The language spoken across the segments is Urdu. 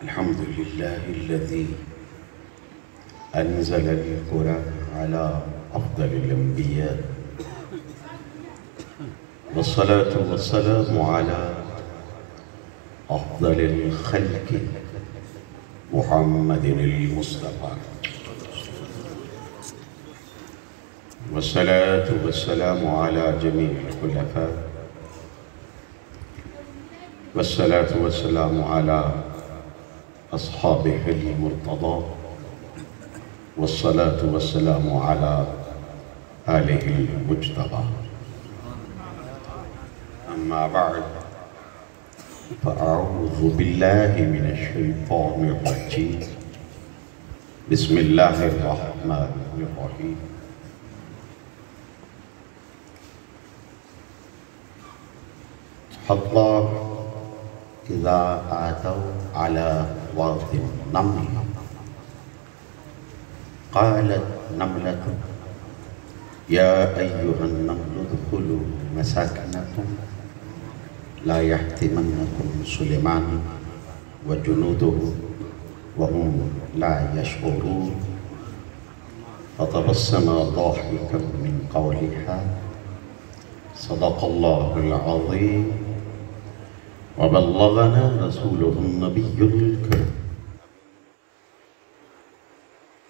الحمد لله الذي أنزل القرآن على أفضل الأنبياء، والصلاة والسلام على أفضل الخلق محمد المصطفى، والصلاة والسلام على جميع الخلفاء، والصلاة والسلام على أصحابه المرتضى، والصلاة والسلام على آله المجتبى. أما بعد، فأعوذ بالله من الشيطان الرجيم. بسم الله الرحمن الرحيم. حتى إذا أتوا على واد النمل قالت نملة يا أيها النمل ادخلوا مساكنكم لا يحطمنكم سليمان وجنوده وهم لا يشعرون، فتبسم ضاحكا من قولها صدق الله العظيم وبلغنا رسوله النبي الكريم،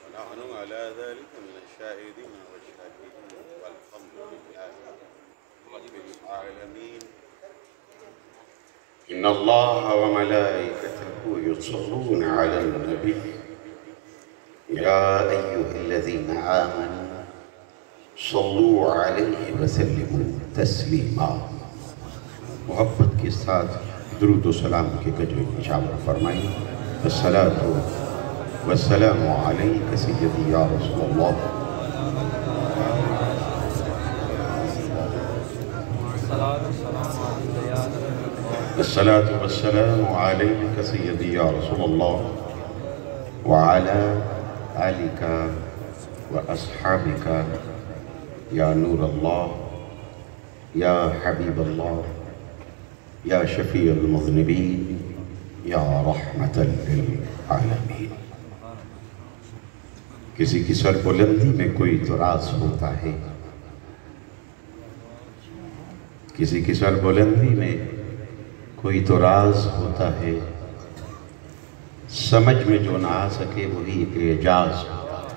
ونحن على ذلك من الشاهدين والشاكرين، والحمد لله رب العالمين. إن الله وملائكته يصلون على النبي يا أيها الذين آمنوا صلوا عليه وسلموا تسلیما. محبت کے ساتھ درود و سلام کے گجر اجابت فرمائیں. الصلاة والسلام علیک سیدی یا رسول اللہ. الصلاة والسلام علیک سیدی یا رسول اللہ وعلى آلک وأصحابک یا نور اللہ یا حبیب اللہ یا شفیع المذنبین یا رحمت للعالمین. کسی کی سر بلندی میں کوئی تو راز ہوتا ہے، کسی کی سر بلندی میں کوئی تو راز ہوتا ہے، سمجھ میں جو نہ آ سکے وہی اعجاز ہوتا ہے.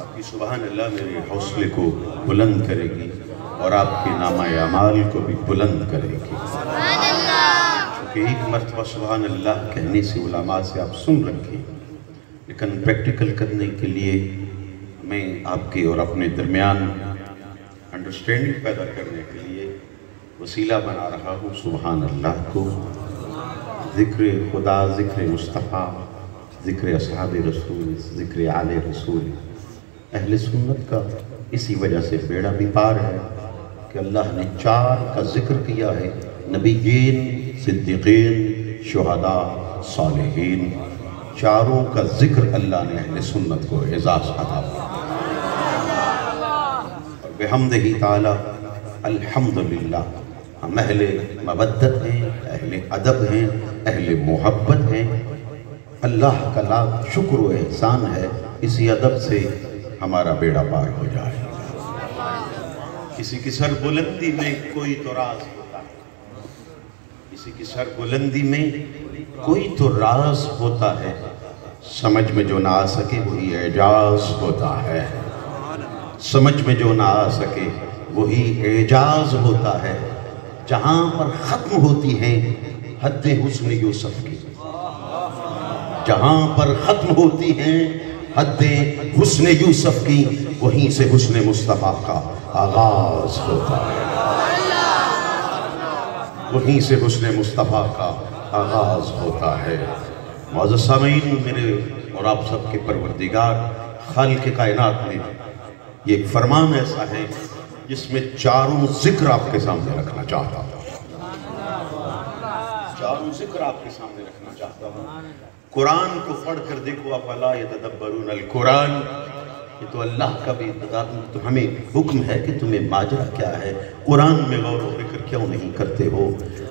آپ کی سبحان اللہ میرے حوصلے کو بلند کرے گی اور آپ کے نامہ اعمال کو بھی بلند کرے گی. چونکہ ایک مرتبہ سبحان اللہ کہنے سے علماء سے آپ سن رکھیں، لیکن پریکٹیکل کرنے کے لیے میں آپ کے اور اپنے درمیان انڈرسٹینڈنگ پیدا کرنے کے لیے وسیلہ بنا رہا ہوں سبحان اللہ کو. ذکر خدا، ذکر مصطفیٰ، ذکر اصحاب رسول، ذکر آل رسول، اہل سنت کا اسی وجہ سے بیڑا بھی پار ہے کہ اللہ نے 4 کا ذکر کیا ہے: نبیین، صدیقین، شہداء، صالحین. 4 کا ذکر اللہ نے اہل سنت کو اعزاز عطا کیا. اور بحمدہ تعالی الحمدللہ ہم اہل مودت ہیں، اہل ادب ہیں، اہل محبت ہیں. اللہ کا لاکھ شکر و احسان ہے اسی ادب سے ہمارا بیڑا پار ہو جائے. کسی کی سر بلندی میں کوئی تو راز ہوتا ہے، کسی کی سر بلندی میں کوئی تو راز ہوتا ہے، سمجھ میں جو نہ آ سکے وہی اعجاز ہوتا ہے. سمجھ میں جو نہ آ سکے وہی اعجاز ہوتا ہے. جہاں پر ختم ہوتی ہیں حد حسن یوسف کی، جہاں پر ختم ہوتی ہیں حد حسن یوسف کی، وہیں سے حسن مصطفیٰ کا آغاز ہوتا ہے. وہیں سے حسن مصطفیٰ کا آغاز ہوتا ہے. معزز سامعین، میرے اور آپ سب کے پروردگار خالق کائنات میں یہ ایک فرمان ایسا ہے جس میں 4 ذکر آپ کے سامنے رکھنا چاہتا ہوں. 4 ذکر آپ کے سامنے رکھنا چاہتا ہوں. قرآن کو پڑھ کر دیکھو، افلا یتدبرون القرآن. یہ تو اللہ کا بھی تو ہمیں حکم ہے کہ تمہیں ماجرا کیا ہے، قرآن میں غور و فکر کیوں نہیں کرتے ہو.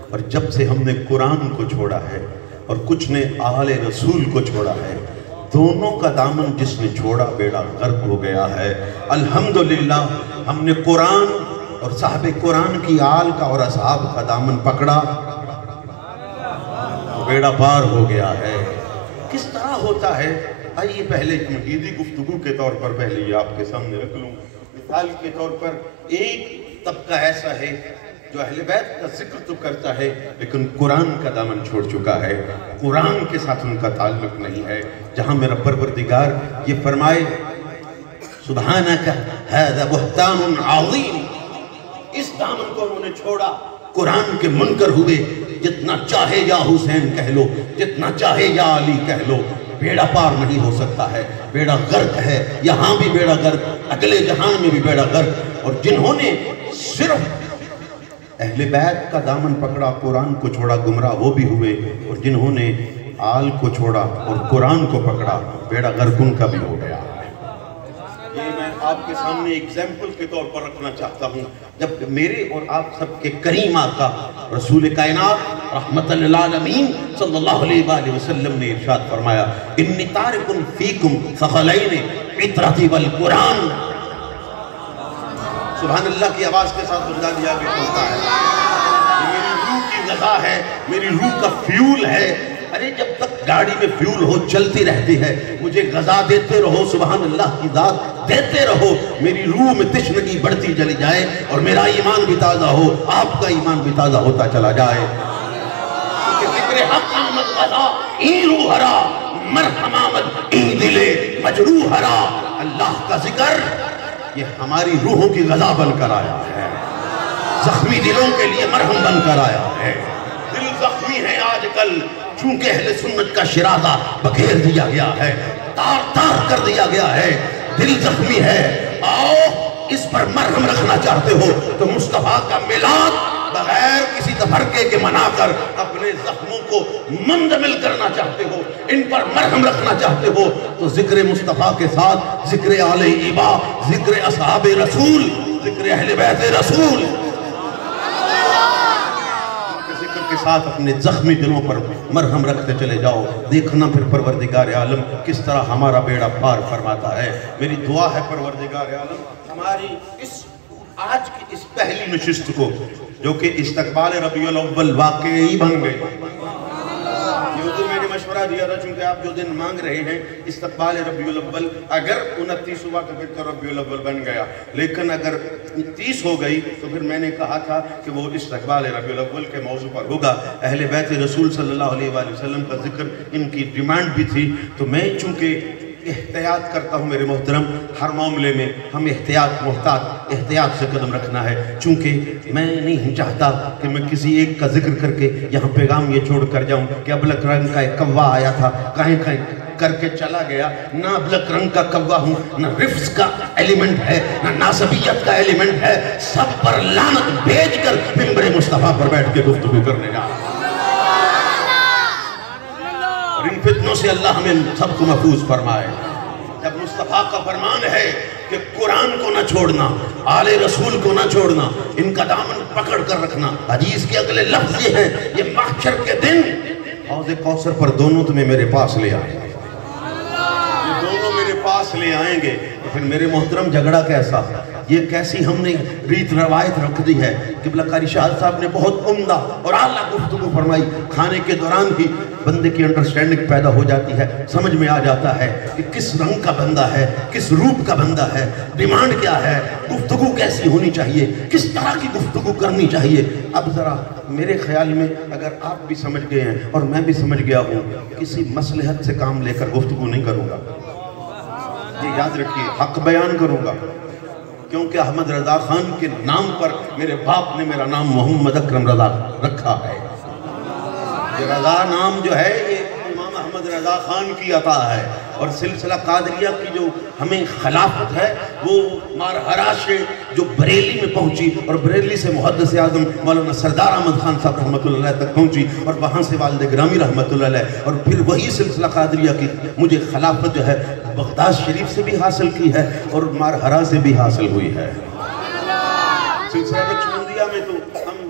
اور جب سے ہم نے قرآن کو چھوڑا ہے اور کچھ نے آل رسول کو چھوڑا ہے۔ دونوں کا دامن جس نے چھوڑا بیڑا غرق ہو گیا ہے۔ الحمدللہ ہم نے قرآن اور صاحب قرآن کی آل کا اور اصحاب کا دامن پکڑا تو بیڑا پار ہو گیا ہے۔ کس طرح ہوتا ہے؟ آئیے پہلے ایک مزیدی گفتگو کے طور پر پہلے یہ آپ کے سامنے رکھ لوں۔ مثال کے طور پر ایک طبقہ ایسا ہے جو اہل بیت کا ذکر تو کرتا ہے لیکن قرآن کا دامن چھوڑ چکا ہے، قرآن کے ساتھ ان کا تعلق نہیں ہے۔ جہاں میرا پروردگار یہ فرمائے سبحانک ھذا بہتان عظیم، اس دامن کو انہوں نے چھوڑا، قرآن کے منکر ہوئے، جتنا چاہے یا حسین کہہ لو، جتنا چاہے یا علی کہہ لو، بیڑا پار نہیں ہو سکتا ہے، بیڑا غرق ہے، یہاں بھی بیڑا غرق، اگلے جہان میں بھی بیڑا غرق۔ اور جنہوں نے صرف اہل بیت کا دامن پکڑا، قرآن کو چھوڑا، گمراہ وہ بھی ہوئے، اور جنہوں نے آل کو چھوڑا اور قرآن کو پکڑا، بیڑا غرق ان کا بھی ہو گیا۔ یہ میں آپ کے سامنے ایگزامپل کے طور پر رکھنا چاہتا ہوں، جب میرے اور آپ سب کے کریم آقا رسول کائنات رحمت للعالمین صلی اللہ علیہ وآلہ وسلم نے ارشاد فرمایا انی تارک فیکم ثقلین عطرتی والقرآن۔ سبحان اللہ کی آواز کے ساتھ بندہ لیا کے چلتا ہے، یہ میری روح کی غذا ہے، میری روح کا فیول ہے۔ ارے جب تک گاڑی میں فیول ہو چلتی رہتی ہے، مجھے غذا دیتے رہو، سبحان اللہ کی ذات دیتے رہو، میری روح میں تشنگی بڑھتی چلی جائے اور میرا ایمان بھی تازہ ہو، آپ کا ایمان بھی تازہ ہوتا چلا جائے۔ کیونکہ ذکر حق آمد غذا این روح ہرا، مرحم آمد این دلے مجروح ہرا۔ اللہ کا ذکر یہ ہماری روحوں کی غذا بن کر آیا ہے، زخمی دلوں کے لیے مرہم بن کر آیا ہے۔ دل زخمی ہے آج کل، چونکہ اہل سنت کا شرازہ بکھیر دیا گیا ہے، تار تار کر دیا گیا ہے، دل زخمی ہے۔ آؤ اس پر مرہم رکھنا چاہتے ہو تو مصطفیٰ کا میلاد بغیر کسی تفرقے کے منا کر اپنے زخموں کو مندمل کرنا چاہتے ہو، ان پر مرہم رکھنا چاہتے ہو تو ذکر مصطفیٰ کے ساتھ ذکر آل ایبا، ذکر اصحاب رسول، ذکر اہل بیت رسول کے ساتھ اپنے زخمی دلوں پر مرہم رکھتے چلے جاؤ، دیکھنا پھر پروردگار عالم کس طرح ہمارا بیڑا پار فرماتا ہے۔ میری دعا ہے پروردگار عالم ہماری آج کی اس پہلی نشست کو جو کہ استقبال ربیع الاول واقعی بن گئی، یہ حضور میں نے مشورہ دیا تھا چونکہ آپ جو دن مانگ رہے ہیں استقبال ربیع الاول، اگر 29 ہوا تو پھر تو ربیع الاول بن گیا، لیکن اگر 30 ہو گئی تو پھر میں نے کہا تھا کہ وہ استقبال ربیع الاول کے موضوع پر ہوگا۔ اہل بیت رسول صلی اللہ علیہ وآلہ وسلم کا ذکر ان کی ڈیمانڈ بھی تھی، تو میں چونکہ احتیاط کرتا ہوں میرے محترم، ہر معاملے میں ہم احتیاط سے قدم رکھنا ہے، چونکہ میں نہیں چاہتا کہ میں کسی ایک کا ذکر کر کے یہاں پیغام یہ چھوڑ کر جاؤں کہ ابلک رنگ کا ایک کوا آیا تھا کہیں کر کے چلا گیا۔ نہ ابلک رنگ کا کوا ہوں، نہ رفظ کا ایلیمنٹ ہے، نہ ناسبیت کا ایلیمنٹ ہے، سب پر لعنت بھیج کر ممبر مصطفیٰ پر بیٹھ کے گفتگو کرنے جا رہا ہوں۔ اور ان فتنوں سے اللہ ہمیں سب کو محفوظ فرمائے۔ جب مصطفیٰ کا فرمان ہے کہ قرآن کو نہ چھوڑنا، آل رسول کو نہ چھوڑنا، ان کا دامن پکڑ کر رکھنا، حدیث کے اگلے لفظ یہ ہیں، یہ محشر کے دن حوض کوثر پر دونوں تمہیں میرے پاس لے آئیں گے، یہ دونوں میرے پاس لے آئیں گے۔ تو پھر میرے محترم جھگڑا کیسا؟ یہ کیسی ہم نے ریت روایت رکھ دی ہے۔ قبلہ قاری شاہ صاحب نے بہت عمدہ اور اعلیٰ گفتگو فرمائی، کھانے کے دوران بھی بندے کی انڈرسٹینڈنگ پیدا ہو جاتی ہے، سمجھ میں آ جاتا ہے کہ کس رنگ کا بندہ ہے، کس روپ کا بندہ ہے، ڈیمانڈ کیا ہے، گفتگو کیسی ہونی چاہیے، کس طرح کی گفتگو کرنی چاہیے۔ اب ذرا میرے خیال میں اگر آپ بھی سمجھ گئے ہیں اور میں بھی سمجھ گیا ہوں، کسی مصلحت سے کام لے کر گفتگو نہیں کروں گا، یہ یاد رکھیے، حق بیان کروں گا، کیونکہ احمد رضا خان کے نام پر میرے باپ نے میرا نام محمد اکرم رضا رکھا ہے۔ یہ رضا نام جو ہے یہ امام احمد رضا خان کی عطا ہے، اور سلسلہ قادریہ کی جو ہمیں خلافت ہے وہ مارہرا سے جو بریلی میں پہنچی اور بریلی سے محدث اعظم مولانا سردار احمد خان صاحب رحمۃ اللہ علیہ تک پہنچی، اور وہاں سے والد گرامی رحمۃ اللہ علیہ، اور پھر وہی سلسلہ قادریہ کی مجھے خلافت جو ہے بغداد شریف سے بھی حاصل کی ہے اور مارہرا سے بھی حاصل ہوئی ہے۔ سلسلہ نقشبندیہ میں تو ہم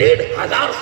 1500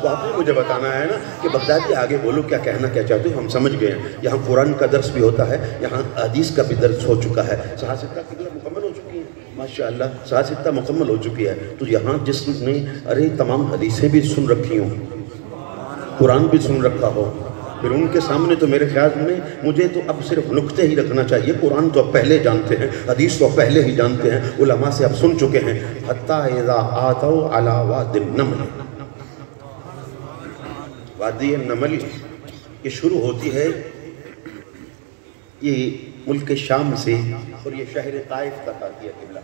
تو آپ نے مجھے بتانا ہے نا کہ بغدادی آگے بولو کیا کہنا کیا چاہتے ہو، ہم سمجھ گئے ہیں۔ یہاں قرآن کا درس بھی ہوتا ہے، یہاں حدیث کا بھی درس ہو چکا ہے، سہا ستہ قبلہ مکمل ہو چکی ہے ماشاءاللہ، سہا ستہ مکمل ہو چکی ہے۔ تو یہاں جس نے تمام حدیثیں بھی سن رکھی ہوں، قرآن بھی سن رکھا ہو، پھر ان کے سامنے تو میرے خیال میں مجھے تو اب صرف نقطے ہی رکھنا چاہیے۔ قرآن تو اب پہلے جانتے ہیں، حدیث تو اب پہلے ہی جانتے ہیں، علماء سے اب سن چکے ہیں۔ حتیٰ اذا آتوا علی وادی النمل، وادی النمل یہ شروع ہوتی ہے، یہ ملک شام سے اور یہ شہر طائف تک آتی ہے قبلہ۔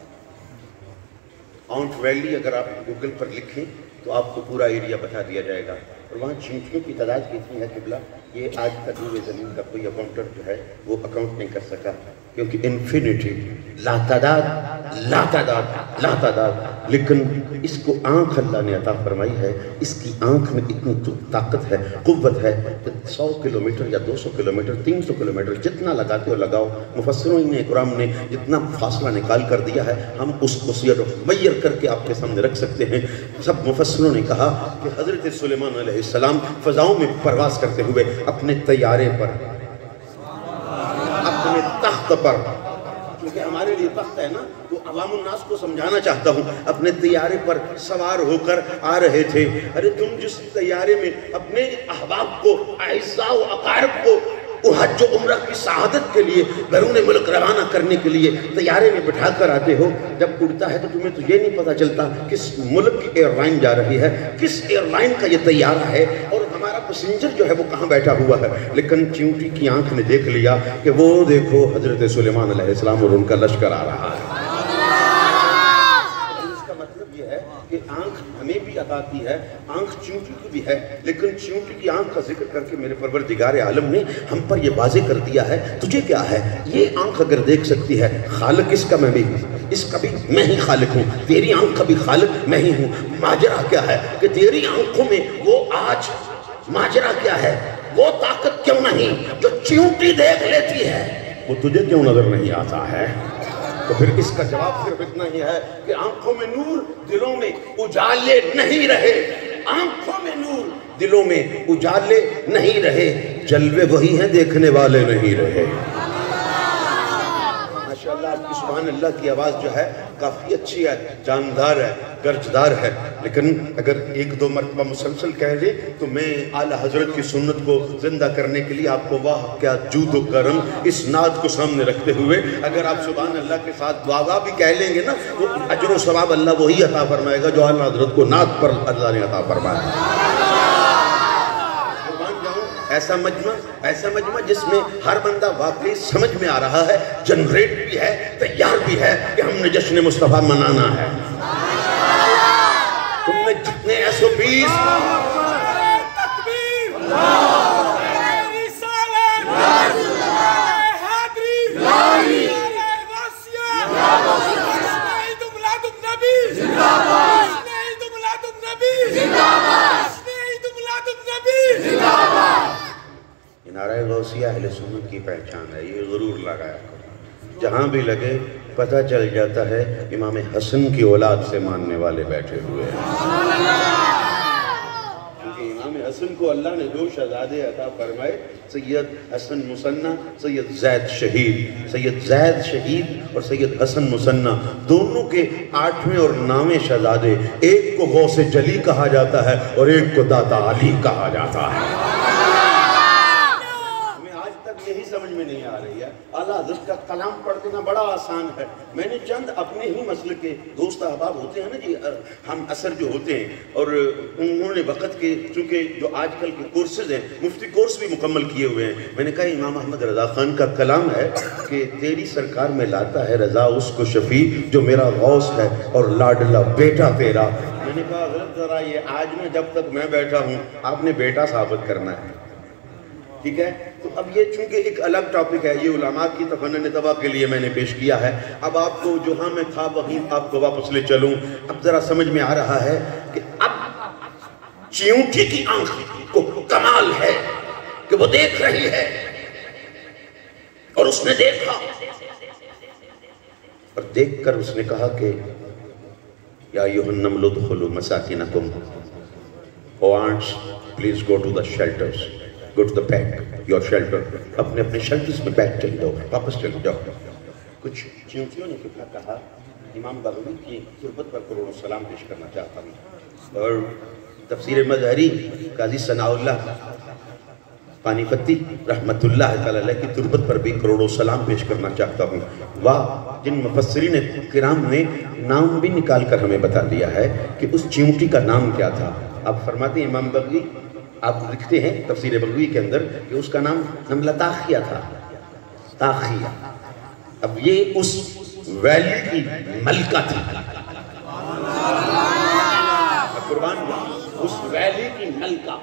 آؤنٹ ویلی اگر آپ گوگل پر لکھیں تو آپ کو پورا ایریا بتا دیا جائے گا، اور وہاں چینٹیوں کی تعداد کتنی ہے قبلہ، یہ آج تک روئے زمین کا کوئی اکاؤنٹر جو ہے وہ اکاؤنٹ نہیں کر سکا، کیونکہ انفینٹی، لا تعداد لا تعداد لا تعداد۔ لیکن اس کو آنکھ اللہ نے عطا فرمائی ہے، اس کی آنکھ میں اتنی طاقت ہے، قوت ہے کہ 100 کلومیٹر یا 200 کلومیٹر 300 کلومیٹر جتنا لگاتے ہو لگاؤ، مفسرین اکرام نے جتنا فاصلہ نکال کر دیا ہے ہم اس کو سیر میر کر کے آپ کے سامنے رکھ سکتے ہیں۔ سب مفسروں نے کہا کہ حضرت سلیمان علیہ السلام فضاؤں میں پرواز کرتے ہوئے اپنے طیارے پر، اپنے تخت پر، کیونکہ ہمارے لیے تخت ہے نا، تو عوام الناس کو سمجھانا چاہتا ہوں، اپنے طیارے پر سوار ہو کر آ رہے تھے۔ ارے تم جس طیارے میں اپنے احباب کو، اعزاء و اقارب کو حج و عمرہ کی سعادت کے لیے بیرون ملک روانہ کرنے کے لیے طیارے میں بٹھا کر آتے ہو، جب اڑتا ہے تو تمہیں تو یہ نہیں پتا چلتا کس ملک کی ایئر لائن جا رہی ہے، کس ایئر لائن کا یہ طیارہ ہے، اور ہمارا پیسنجر جو ہے وہ کہاں بیٹھا ہوا ہے۔ لیکن چیونٹی کی آنکھ نے دیکھ لیا کہ وہ دیکھو حضرت سلیمان علیہ السلام اور ان کا لشکر آ رہا ہے۔ کہ آنکھ ہمیں بھی عطا کی ہے، آنکھ چیونٹی کی بھی ہے، لیکن چیونٹی کی آنکھ کا ذکر کر کے میرے پروردگار عالم نے ہم پر یہ واضح کر دیا ہے، تجھے کیا ہے، یہ آنکھ اگر دیکھ سکتی ہے، خالق اس کا میں بھی ہوں، اس کا بھی میں ہی خالق ہوں، تیری آنکھ کا بھی خالق میں ہی ہوں۔ ماجرا کیا ہے کہ تیری آنکھوں میں وہ آج، ماجرا کیا ہے، وہ طاقت کیوں نہیں جو چیونٹی دیکھ لیتی ہے، وہ تجھے کیوں نظر نہیں آتا ہے؟ تو پھر اس کا جواب صرف اتنا ہی ہے کہ آنکھوں میں نور، دلوں میں اجالے نہیں رہے، آنکھوں میں نور، دلوں میں اجالے نہیں رہے، جلوے وہی ہیں دیکھنے والے نہیں رہے۔ ماشاءاللہ آپ کی سبحان اللہ کی آواز جو ہے کافی اچھی ہے، جاندار ہے، گرجدار ہے، لیکن اگر ایک دو مرتبہ مسلسل کہہ لیں تو میں اعلیٰ حضرت کی سنت کو زندہ کرنے کے لیے آپ کو واہ کیا جود و کرم اس نعت کو سامنے رکھتے ہوئے اگر آپ سبحان اللہ کے ساتھ دعا بھی کہہ لیں گے نا، وہ اجر و ثواب اللہ وہی عطا فرمائے گا جو اعلیٰ حضرت کو نعت پر اللہ نے عطا فرمایا۔ ایسا مجمع جس میں ہر بندہ واقعی سمجھ میں آ رہا ہے، جنریٹ بھی ہے، تیار بھی ہے کہ ہم نے جشن مصطفیٰ منانا ہے۔ تم نے جتنے ایسو بیس نعرہ غوثیہ اہل سنت کی پہچان ہے، یہ ضرور لگایا کرو، جہاں بھی لگے پتہ چل جاتا ہے امام حسن کی اولاد سے ماننے والے بیٹھے ہوئے ہیں، کیونکہ امام حسن کو اللہ نے دو شہزادے عطا فرمائے، سید حسن مثنیٰ، سید زید شہید، سید زید شہید اور سید حسن مثنیٰ، دونوں کے 8ویں اور 9ویں شہزادے، ایک کو غوث جلی کہا جاتا ہے اور ایک کو داتا علی کہا جاتا ہے۔ یہی سمجھ میں نہیں آ رہی ہے، اعلیٰ حضرت کا کلام پڑھ دینا بڑا آسان ہے۔ میں نے چند اپنے ہی مسئلے کے دوست احباب ہوتے ہیں نا جی، ہم اثر جو ہوتے ہیں، اور انہوں نے وقت کے چونکہ جو آج کل کے کورسز ہیں، مفتی کورس بھی مکمل کیے ہوئے ہیں، میں نے کہا امام احمد رضا خان کا کلام ہے کہ تیری سرکار میں لاتا ہے رضا اس کو شفیع جو میرا غوث ہے اور لاڈلا بیٹا تیرا۔ میں نے کہا حضرت ذرا یہ آج میں جب تک میں بیٹھا ہوں آپ نے بیٹا ثابت کرنا ہے، ٹھیک ہے؟ تو اب یہ چونکہ ایک الگ ٹاپک ہے، یہ علماء کی تفنن طبع کے لیے میں نے پیش کیا ہے۔ اب آپ کو جہاں میں تھا وہیں آپ کو واپس لے چلوں، اب ذرا سمجھ میں آ رہا ہے کہ اب چیونٹی کی آنکھ کو کمال ہے کہ وہ دیکھ رہی ہے، اور اس نے دیکھا اور دیکھ کر اس نے کہا کہ یا ایھا النمل ادخلوا مساکنکم، Oh ants, please go to the shelters. Go to the back, your shelter. اپنے اپنے shelters میں بیک چلے جاؤ، واپس چلے جاؤ. کچھ چیونٹیوں نے کہا امام بغوی کی تربت پر کروڑوں سلام پیش کرنا چاہتا ہوں. اور تفسیر مظہری قاضی ثناء اللہ پانی پتی رحمت اللہ تعالیٰ کی تربت پر بھی کروڑوں سلام پیش کرنا چاہتا ہوں. واہ، جن مفسرین کرام نے نام بھی نکال کر ہمیں بتا دیا ہے کہ اس چیونٹی کا نام کیا تھا. آپ فرماتے ہیں امام بغوی، آپ لکھتے ہیں تفسیر بغوی کے اندر کہ اس کا نام نملہ طاخیہ تھا. طاخیہ. اب یہ اس ویلی کی ملکہ تھی. قربان اس ویلی کی ملکہ،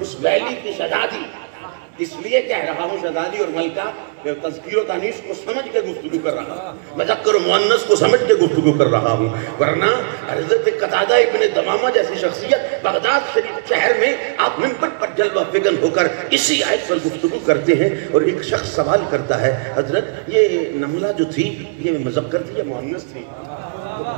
اس ویلی کی شہزادی. اس لیے کہہ رہا ہوں شہزادی اور ملکہ، تذکیر و تانیث کو سمجھ کے گفتگو کر رہا ہوں، مذکر و مؤنث کو سمجھ کے گفتگو کر رہا ہوں. ورنہ حضرت قتادہ ابن دمامہ جیسی شخصیت بغداد شریف شہر میں آپ منبر پر جلوہ فگن ہو کر اسی آیت پر گفتگو کرتے ہیں. اور ایک شخص سوال کرتا ہے، حضرت یہ نملہ جو تھی یہ مذکر تھی یا مؤنث تھی؟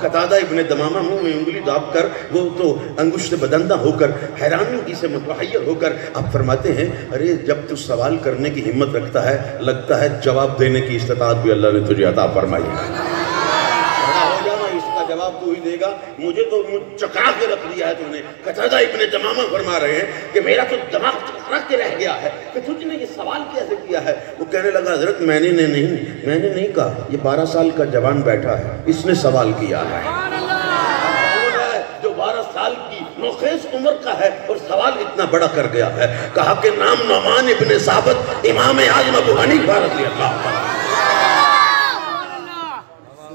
قتادہ ابن دمامہ منہ میں انگلی داب کر، وہ تو انگشت بدندہ ہو کر، حیرانی سے متحیر ہو کر آپ فرماتے ہیں، ارے جب تو سوال کرنے کی ہمت رکھتا ہے، لگتا ہے جواب دینے کی استطاعت بھی اللہ نے تجھے عطا فرمائی ہے. ہو جانا، اس کا جواب تو ہی دے گا. مجھے تو چکا کے رکھ دیا ہے تو نے. قتادہ ابن دمامہ فرما رہے ہیں کہ میرا تو دماغ چکرا کے رہ گیا ہے کہ تجھ نے یہ سوال کیسے کیا ہے. وہ کہنے لگا، حضرت میں نے نہیں کہا، یہ 12 سال کا جوان بیٹھا ہے، اس نے سوال کیا ہے. جو 12 سال کی نوخیز عمر کا ہے اور سوال اتنا بڑا کر گیا ہے. کہا کہ نام نعمان ابن ثابت امام اعظم ابو حنیفہ رضی اللہ عنہ.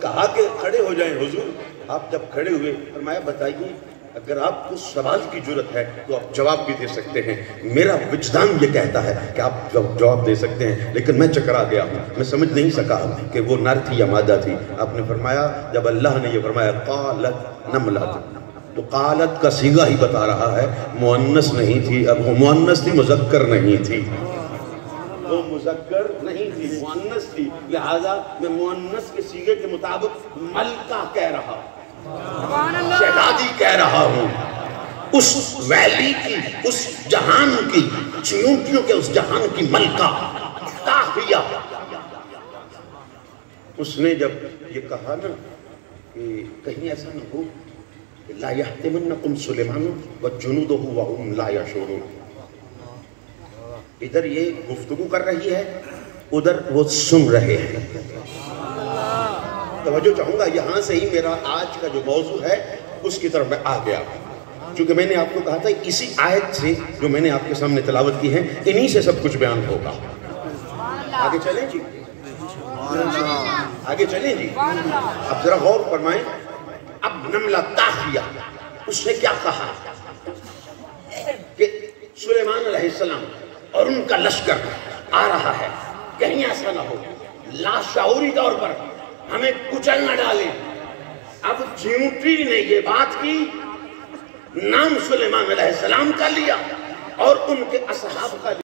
کہا کہ کھڑے ہو جائیں حضور. آپ جب کھڑے ہوئے فرمایا، بتائیے اگر آپ کو سوال کی جرت ہے تو آپ جواب بھی دے سکتے ہیں. میرا وجدان یہ کہتا ہے کہ آپ جواب دے سکتے ہیں، لیکن میں چکرا گیا ہوں، میں سمجھ نہیں سکا کہ وہ نر تھی یا مادہ تھی. آپ نے فرمایا، جب اللہ نے یہ فرمایا قالت نملۃ، تو قالت کا صیغہ ہی بتا رہا ہے مؤنث نہیں تھی. اب وہ مؤنث تھی، مذکر نہیں تھی. وہ مذکر نہیں تھی، مؤنث تھی. لہذا میں مؤنث کے صیغے کے مطابق ملکہ کہہ رہا ہوں، شہزادی کہہ رہا ہوں. اس ویلی کی، اس جہان کی، چیونٹیوں کے اس جہان کی ملکہ طاخیہ. اس نے جب یہ کہا نا کہ کہیں ایسا نہ ہو کہ لا یحتمنکم سلیمان وجنودہ وہم لا یشعرون. ادھر یہ گفتگو کر رہی ہے، ادھر وہ سن رہے ہیں. توجہ چاہوں گا، یہاں سے ہی میرا آج کا جو موضوع ہے اس کی طرف میں آ گیا. چونکہ میں نے آپ کو کہا تھا اسی آیت سے جو میں نے آپ کے سامنے تلاوت کی ہے، انہی سے سب کچھ بیان ہوگا. آگے چلیں جی، آگے چلیں جی. اب ذرا غور فرمائیں. اب نملہ طاخیہ، اس نے کیا کہا کہ سلیمان علیہ السلام اور ان کا لشکر آ رہا ہے، کہیں ایسا نہ ہو لاشعوری طور پر ہمیں کچل نہ ڈالیں. اب چیونٹی نے یہ بات کی، نام سلیمان علیہ السلام کا لیا اور ان کے اصحاب کا لیا.